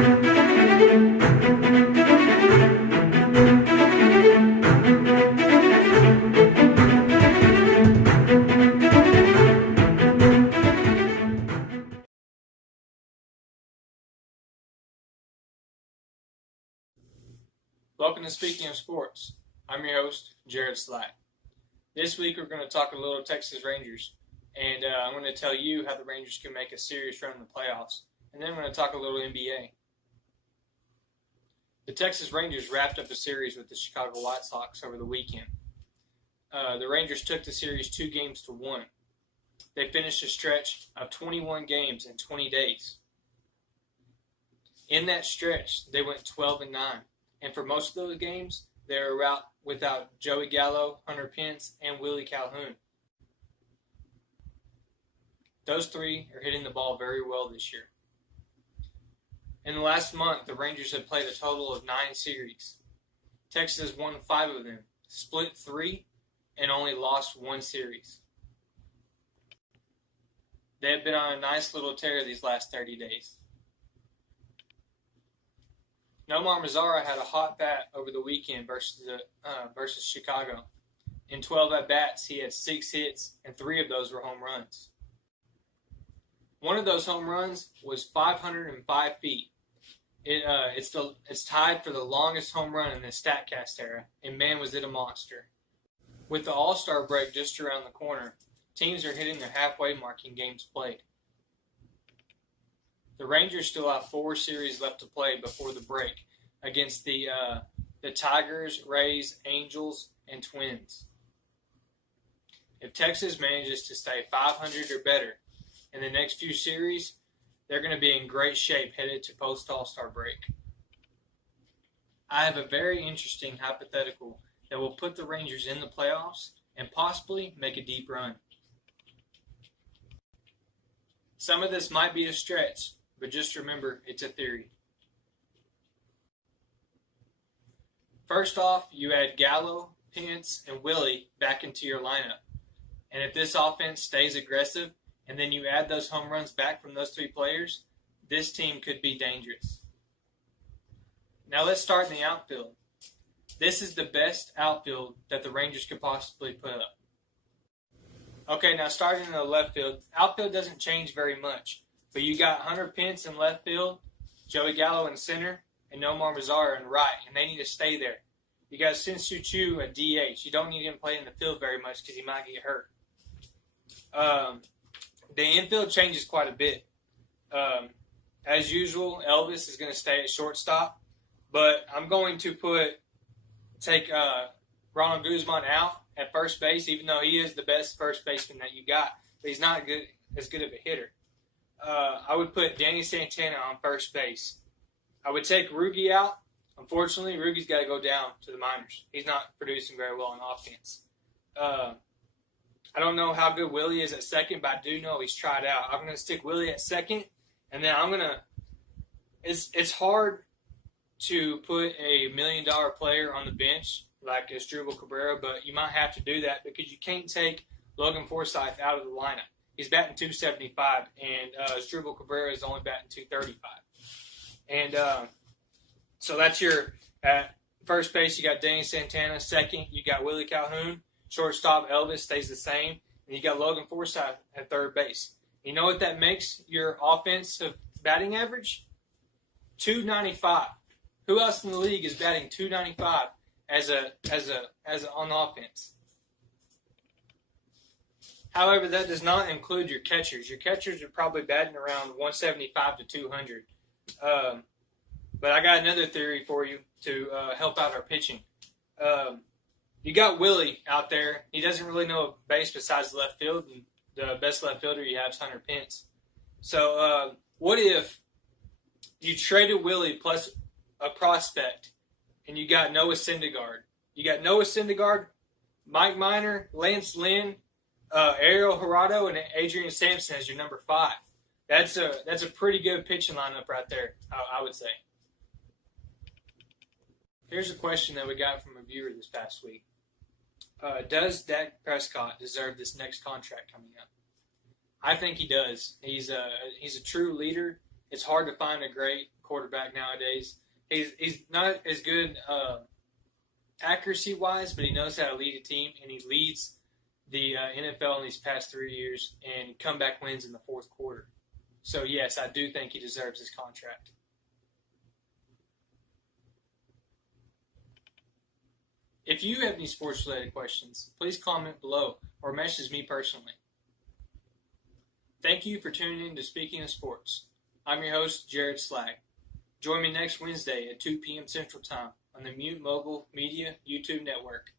Welcome to Speaking of Sports. I'm your host, Jared Slack. This week we're going to talk a little Texas Rangers, and I'm going to tell you how the Rangers can make a serious run in the playoffs, and then I'm going to talk a little NBA. The Texas Rangers wrapped up a series with the Chicago White Sox over the weekend. The Rangers took the series 2-1. They finished a stretch of 21 games in 20 days. In that stretch, they went 12-9. And for most of those games, they were without Joey Gallo, Hunter Pence, and Willie Calhoun. Those three are hitting the ball very well this year. In the last month, the Rangers have played a total of 9 series. Texas has won 5 of them, split 3, and only lost 1 series. They have been on a nice little tear these last 30 days. Nomar Mazara had a hot bat over the weekend versus Chicago. In 12 at-bats, he had 6 hits, and 3 of those were home runs. One of those home runs was 505 feet. It's tied for the longest home run in the StatCast era, and man, was it a monster. With the AllStar Break just around the corner, teams are hitting their halfway mark in games played. The Rangers still have 4 series left to play before the break against the Tigers, Rays, Angels, and Twins. If Texas manages to stay 500 or better in the next few series, they're going to be in great shape headed to post-All-Star break. I have a very interesting hypothetical that will put the Rangers in the playoffs and possibly make a deep run. Some of this might be a stretch, but just remember, it's a theory. First off, you add Gallo, Pence, and Willie back into your lineup. And if this offense stays aggressive, and then you add those home runs back from those 3 players, this team could be dangerous. Now let's start in the outfield. This is the best outfield that the Rangers could possibly put up. Okay, now starting in the left field, outfield doesn't change very much. But you got Hunter Pence in left field, Joey Gallo in center, and Nomar Mazara in right, and they need to stay there. You got Sin-Soo Choo at DH. You don't need him playing in the field very much because he might get hurt. The infield changes quite a bit. As usual, Elvis is going to stay at shortstop, but I'm going to take Ronald Guzman out at first base, even though he is the best first baseman that you got. But he's not as good of a hitter. I would put Danny Santana on first base. I would take Rugi out. Unfortunately, Rugi's got to go down to the minors. He's not producing very well on offense. I don't know how good Willie is at second, but I do know he's tried out. I'm going to stick Willie at second, and then it's hard to put a $1 million player on the bench like Asdrubal Cabrera, but you might have to do that because you can't take Logan Forsythe out of the lineup. He's batting .275, and Asdrubal Cabrera is only batting .235. And so that's your at first base. You got Danny Santana. Second, you got Willie Calhoun. Shortstop Elvis stays the same, and you got Logan Forsythe at third base. You know what that makes your offensive batting average? .295. Who else in the league is batting .295 as on offense? However, that does not include your catchers. Your catchers are probably batting around 175 to 200. But I got another theory for you to help out our pitching. You got Willie out there. He doesn't really know a base besides left field, and the best left fielder you have is Hunter Pence. So what if you traded Willie plus a prospect, and you got Noah Syndergaard? You got Noah Syndergaard, Mike Minor, Lance Lynn, Ariel Gerardo, and Adrian Sampson as your number 5. That's a pretty good pitching lineup right there, I would say. Here's a question that we got from a viewer this past week. Does Dak Prescott deserve this next contract coming up? I think he does. He's a true leader. It's hard to find a great quarterback nowadays. He's not as good accuracy-wise, but he knows how to lead a team, and he leads the NFL in these past 3 years and comeback wins in the fourth quarter. So, yes, I do think he deserves his contract. If you have any sports-related questions, please comment below or message me personally. Thank you for tuning in to Speaking of Sports. I'm your host, Jared Slag. Join me next Wednesday at 2 p.m. Central Time on the Mute Mobile Media YouTube Network.